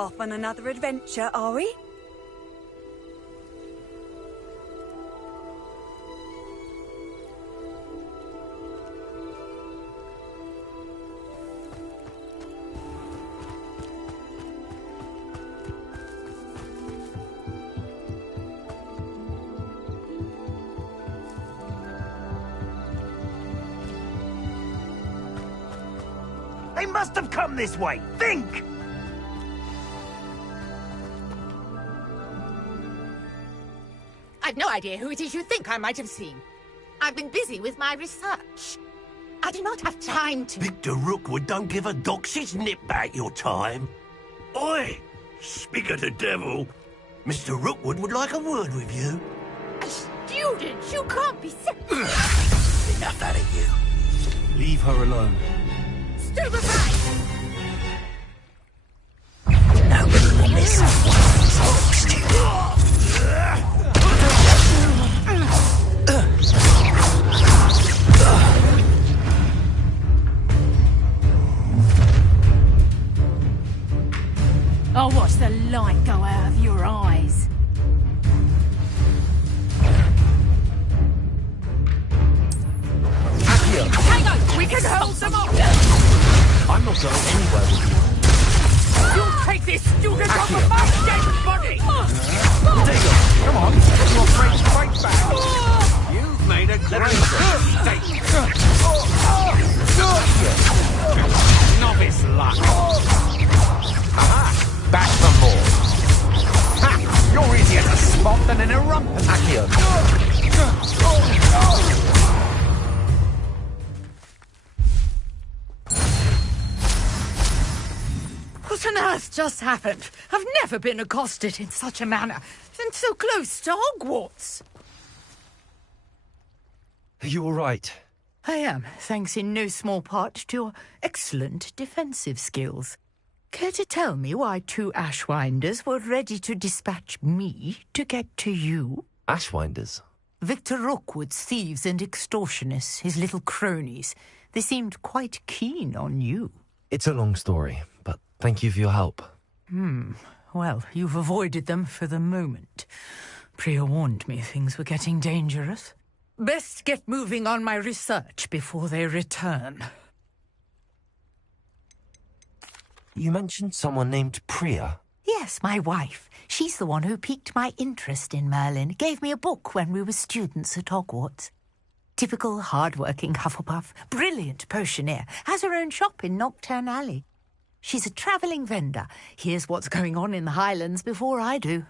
Off on another adventure, are we? They must have come this way. Think! I've no idea who it is you think I might have seen. I've been busy with my research. I do not have time to... Victor Rookwood don't give a doxy's nip back your time. Oi! Speak of the devil. Mr. Rookwood would like a word with you. A student? You can't be so... Enough out of you. Leave her alone. Stupefied! I'll watch the light go out of your eyes. Tango, we can hold them off! I'm not going anywhere with you. You'll take this student off of my dead body! Diggle, come on. You're afraid to fight back. You've made a great mistake. Novice luck. Aha! Back for more. Ha! You're easier to spot than an rumpus. Accio. What on earth just happened? I've never been accosted in such a manner, and so close to Hogwarts. Are you all right? I am, thanks in no small part to your excellent defensive skills. Care to tell me why two Ashwinders were ready to dispatch me to get to you? Ashwinders? Victor Rookwood's thieves and extortionists, his little cronies. They seemed quite keen on you. It's a long story, but thank you for your help. Well, you've avoided them for the moment. Priya warned me things were getting dangerous. Best get moving on my research before they return. You mentioned someone named Priya. Yes, my wife. She's the one who piqued my interest in Merlin. Gave me a book when we were students at Hogwarts. Typical hard-working Hufflepuff. Brilliant potioneer. Has her own shop in Knockturn Alley. She's a travelling vendor. Hears what's going on in the Highlands before I do.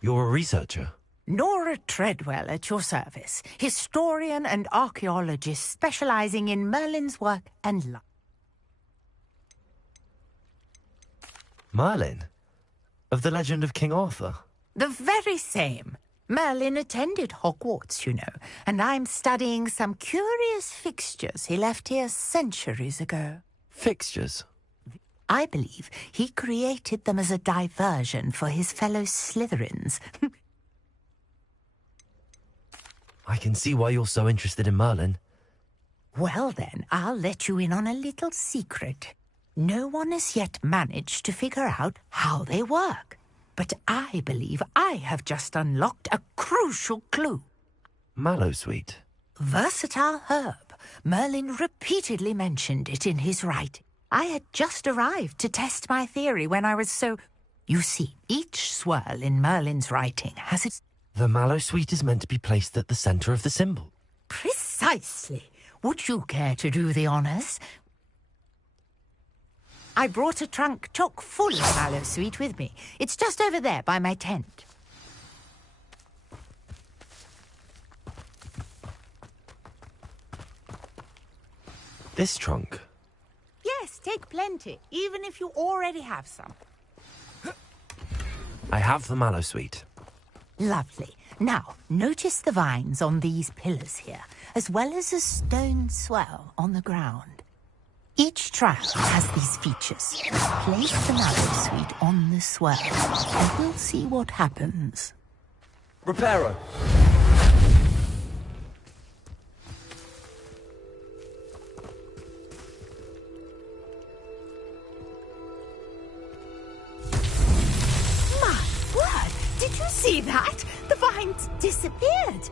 You're a researcher? Nora Treadwell at your service. Historian and archaeologist specialising in Merlin's work and life. Merlin? Of the legend of King Arthur? The very same. Merlin attended Hogwarts, you know, and I'm studying some curious fixtures he left here centuries ago. Fixtures? I believe he created them as a diversion for his fellow Slytherins. I can see why you're so interested in Merlin. Well then, I'll let you in on a little secret. No one has yet managed to figure out how they work. But I believe I have just unlocked a crucial clue. Mallowsweet? Versatile herb. Merlin repeatedly mentioned it in his writing. I had just arrived to test my theory when I was so... You see, each swirl in Merlin's writing has its... The Mallowsweet is meant to be placed at the centre of the symbol. Precisely. Would you care to do the honours? I brought a trunk chock full of Mallowsweet with me. It's just over there by my tent. This trunk? Yes, take plenty, even if you already have some. I have the Mallowsweet. Lovely. Now, notice the vines on these pillars here, as well as a stone swell on the ground. Each trial has these features. Place the Mallowsweet on the swell, and we'll see what happens. Reparo! See that? The vines disappeared.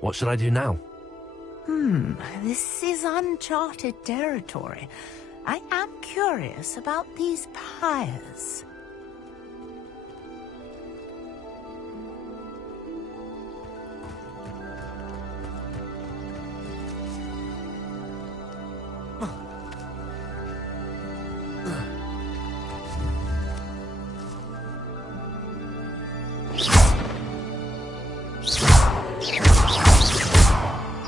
What should I do now? This is uncharted territory. I am curious about these pyres.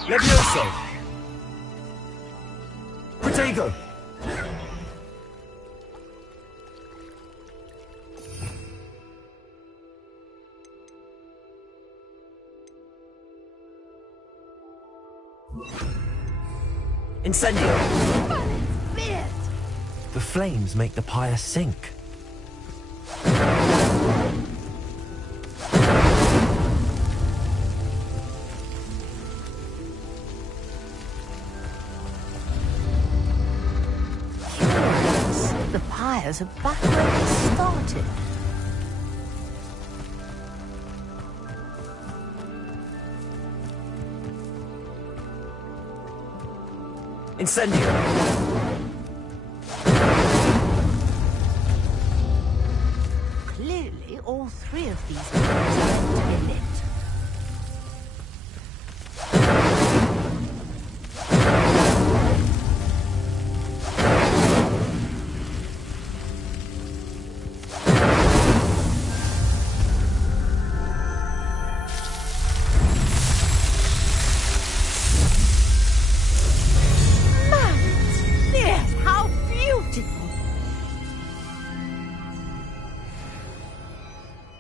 Levioso! Protego! Incendio! The flames make the pyre sink. The pyres are back where they started. Incendio! Clearly, all three of these pyres are meant to be lit.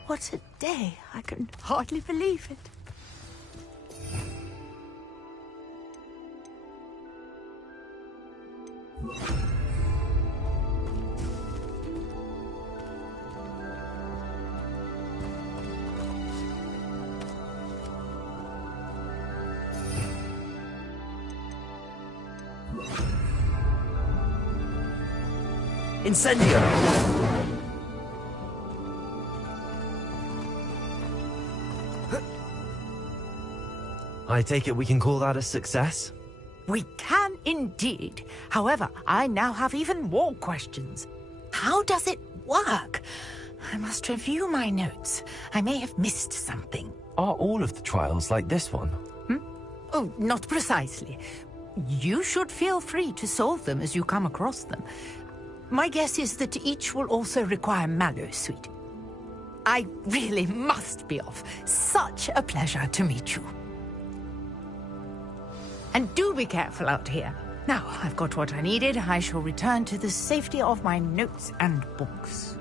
What a day! I can hardly believe it. Incendio! I take it we can call that a success? We can indeed. However, I now have even more questions. How does it work? I must review my notes. I may have missed something. Are all of the trials like this one? Oh, not precisely. You should feel free to solve them as you come across them. My guess is that each will also require mallow sweet. I really must be off. Such a pleasure to meet you. And do be careful out here. Now, I've got what I needed. I shall return to the safety of my notes and books.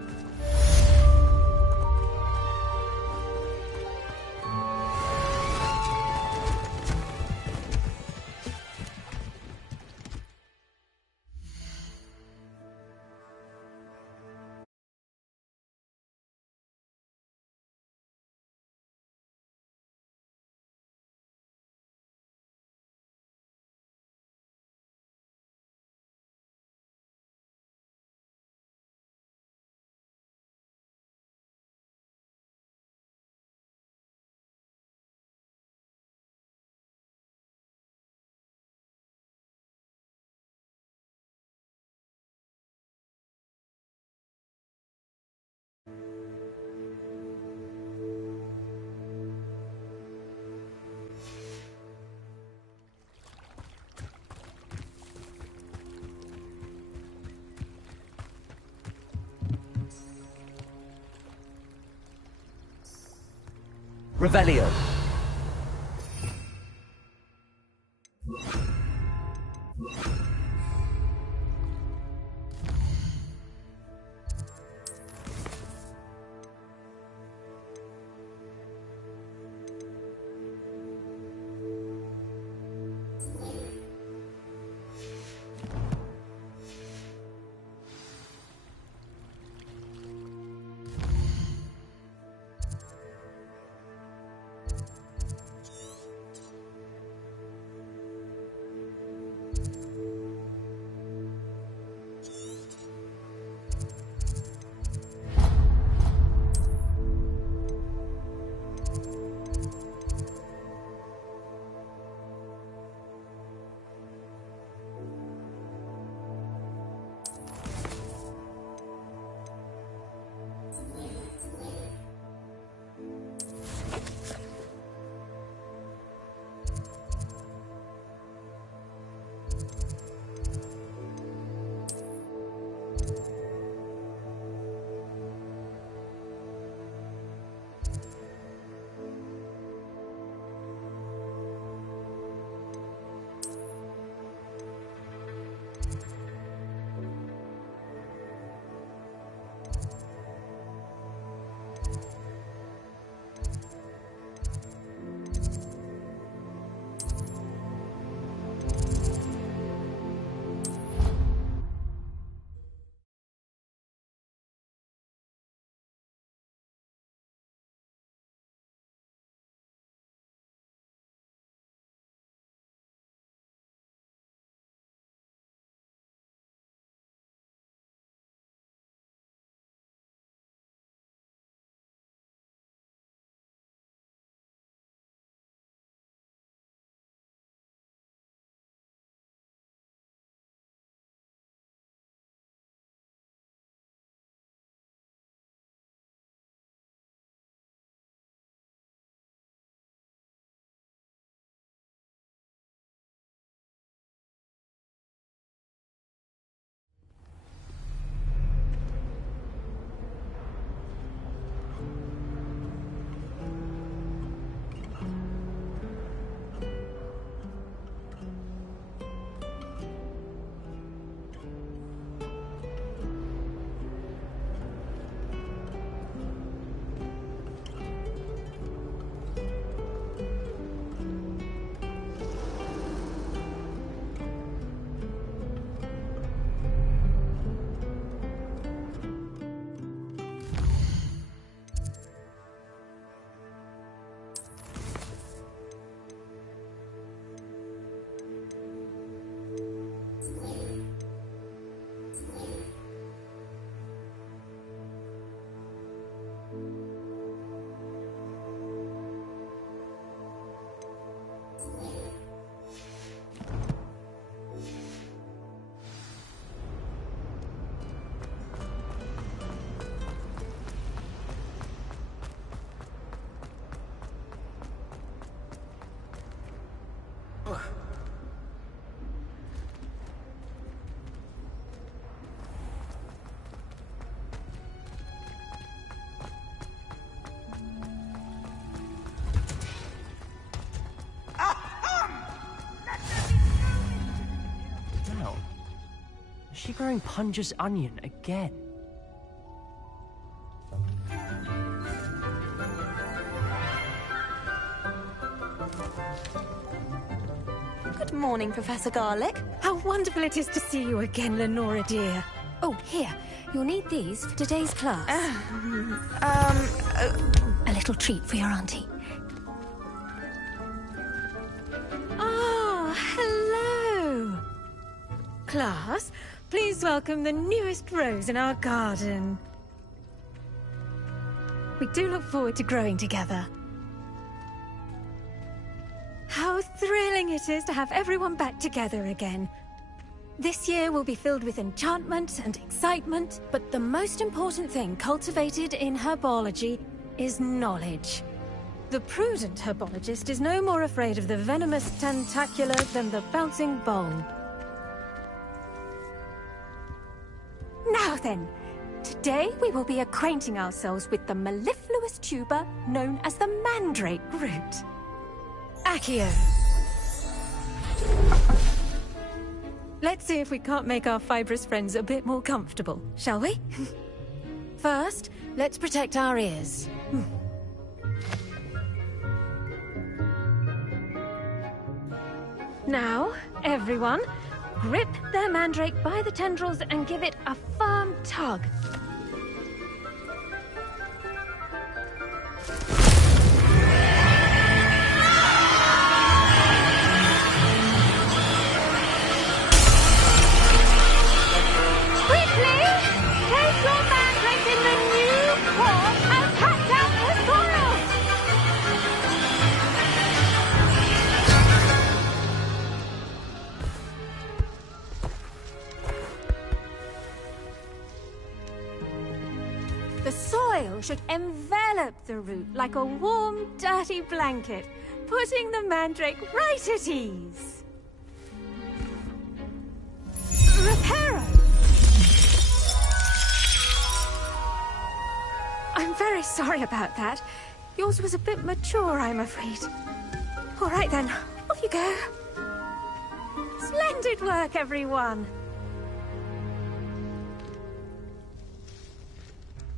Revelio. she growing Punja's onion again? Good morning, Professor Garlic. How wonderful it is to see you again, Lenora dear. Oh, here. You'll need these for today's class. A little treat for your auntie. Ah, hello. Class, please welcome the newest rose in our garden. We do look forward to growing together. How thrilling it is to have everyone back together again. This year will be filled with enchantment and excitement, but the most important thing cultivated in herbology is knowledge. The prudent herbologist is no more afraid of the venomous tentacula than the bouncing bulb. Now then, today we will be acquainting ourselves with the mellifluous tuber known as the mandrake root. Accio. Let's see if we can't make our fibrous friends a bit more comfortable, shall we? First, let's protect our ears. Now, everyone, grip their mandrake by the tendrils and give it a firm tug. The soil should envelop the root like a warm, dirty blanket, putting the mandrake right at ease. Reparo! I'm very sorry about that. Yours was a bit mature, I'm afraid. All right then, off you go. Splendid work, everyone.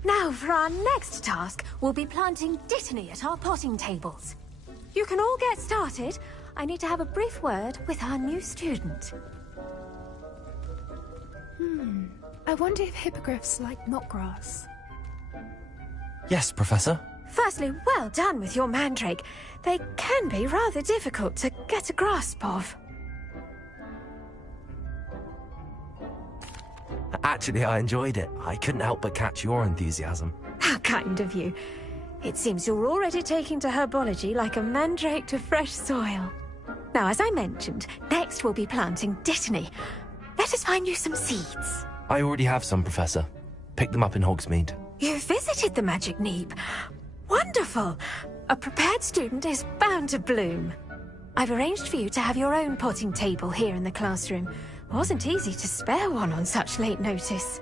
Now, for our next task, we'll be planting dittany at our potting tables. You can all get started. I need to have a brief word with our new student. I wonder if hippogriffs like knotgrass. Yes, Professor. Firstly, well done with your mandrake. They can be rather difficult to get a grasp of. Actually, I enjoyed it. I couldn't help but catch your enthusiasm. How kind of you. It seems you're already taking to herbology like a mandrake to fresh soil. Now, as I mentioned, next we'll be planting dittany. Let us find you some seeds. I already have some, Professor. Picked them up in Hogsmeade. You visited the Magic Neep. Wonderful. A prepared student is bound to bloom. I've arranged for you to have your own potting table here in the classroom. Wasn't easy to spare one on such late notice.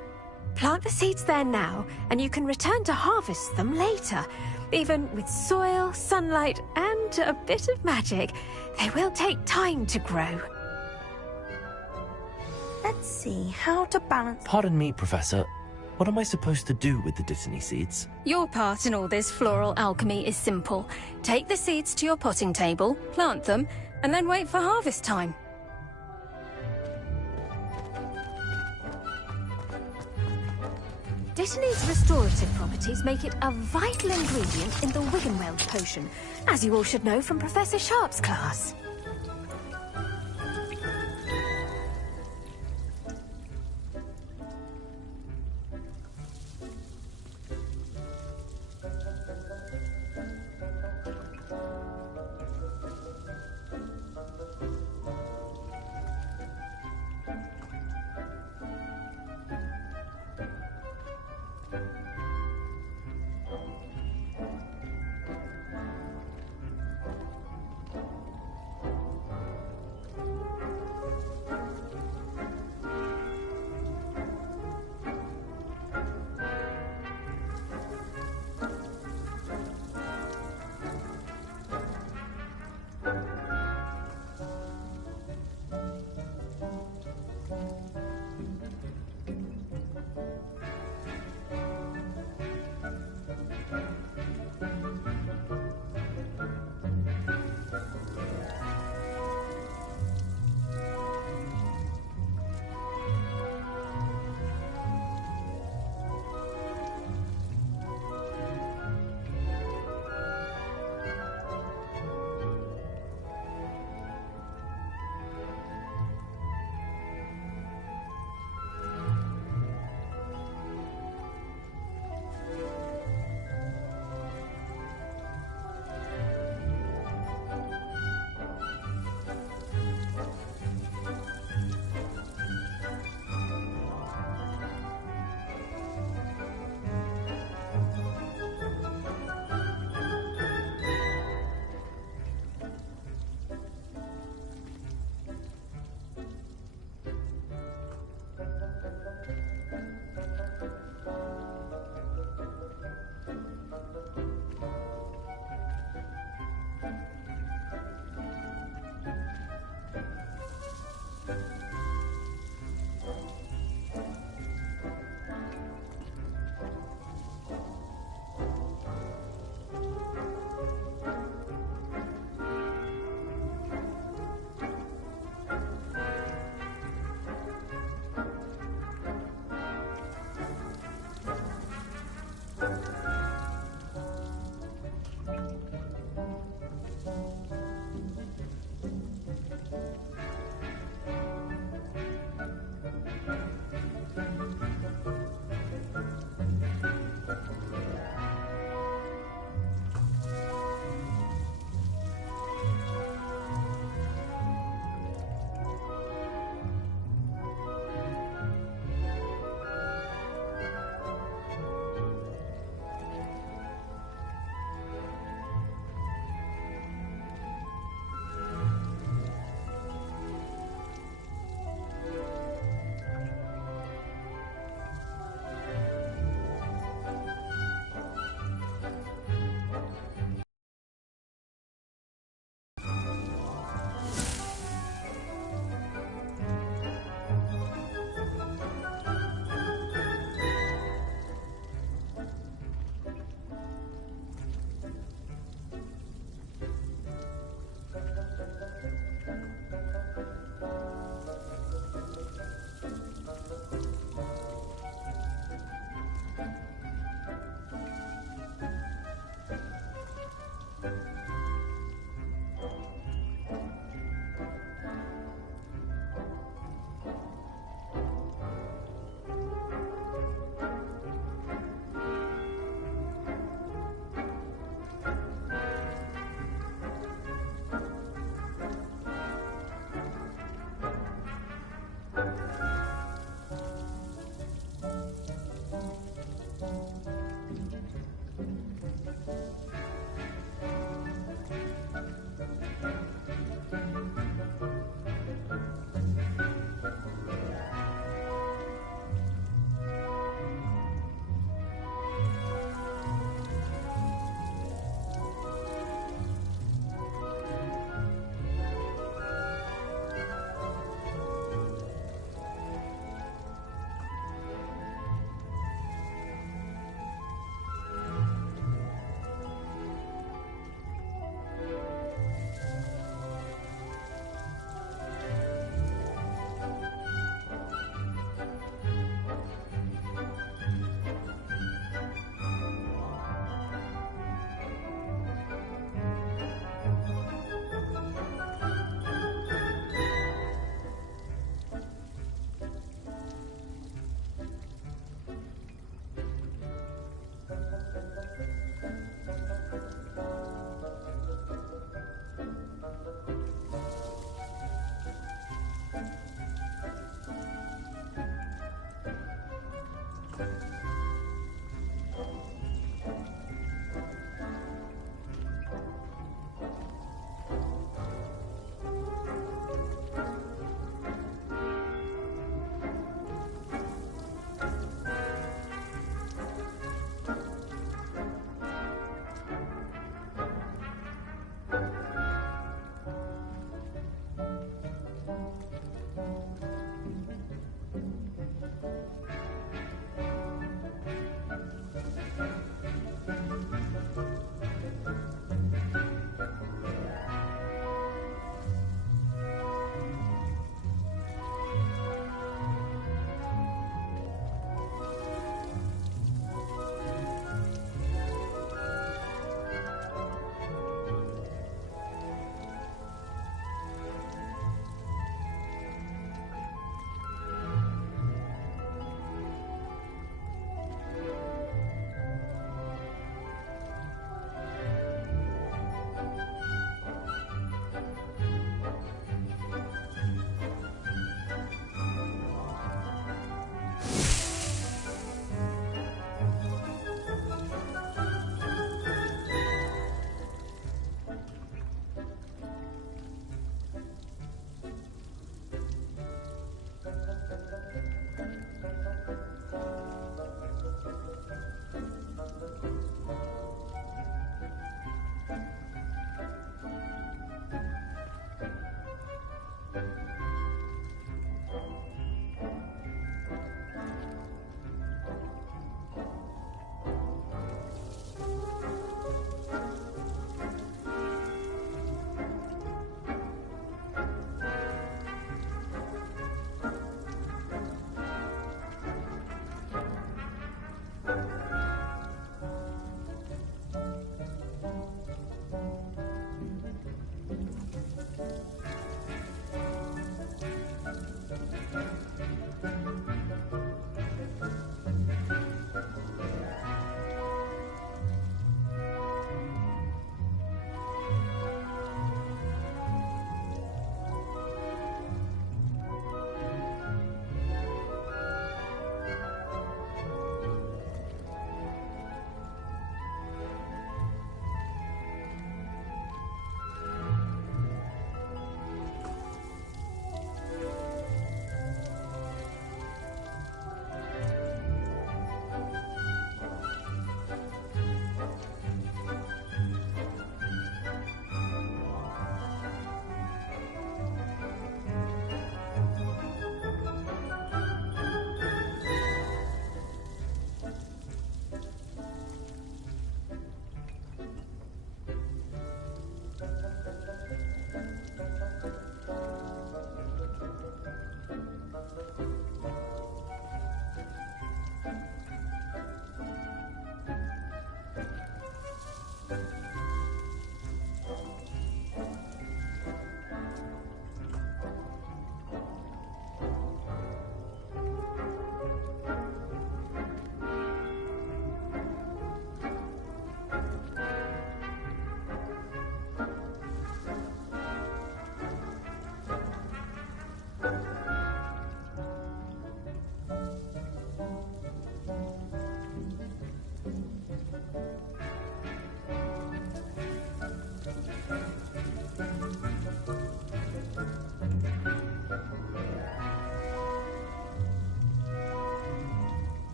Plant the seeds there now, and you can return to harvest them later. Even with soil, sunlight, and a bit of magic, they will take time to grow. Let's see how to balance. Pardon me, Professor. What am I supposed to do with the dittany seeds? Your part in all this floral alchemy is simple. Take the seeds to your potting table, plant them, and then wait for harvest time. Dittany's restorative properties make it a vital ingredient in the Wiggenweld potion, as you all should know from Professor Sharp's class.